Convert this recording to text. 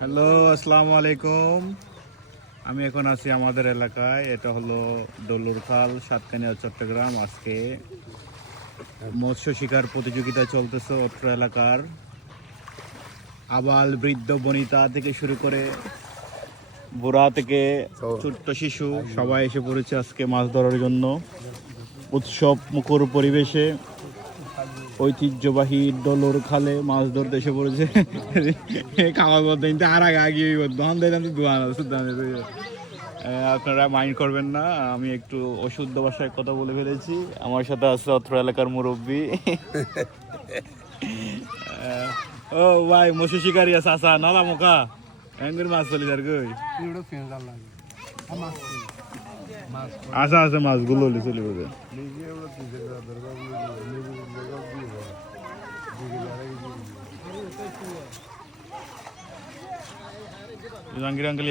Hello, আসসালামু আলাইকুম। আমি এখন আছি আমাদের এলাকায়। এটা হলো ডলুরখাল, সাতকানিয়া, চট্টগ্রাম। আজকে মৎস্য শিকার প্রতিযোগিতা চলতেছে অত্র এলাকার। আবাল বৃদ্ধ বনিতা থেকে শুরু করে বুড়া থেকে ছোট্ট শিশু সবাই এসে পড়েছে আজকে মাছ ধরার জন্য। উৎসব মুখর পরিবেশে ঐতিহ্যবাহী ডলুর খালে মাছ ধরতে এসে পড়েছে। খাওয়া বলতে আর আগে আগে দোকান দিলাম তো দোকান আছে। আপনারা মাইন্ড করবেন না, আমি একটু অশুদ্ধ ভাষায় কথা বলে ফেলেছি। আমার সাথে আছে অত্র এলাকার মুরব্বী। ও ভাই, মৎস্য শিকারী আছে আসা নালা মোকা এঙ্গুর মাছ চলি যার গই আচ্ছা আছে মাছগুলো চলি বোঝে জাহাঙ্গীর আঙ্কেল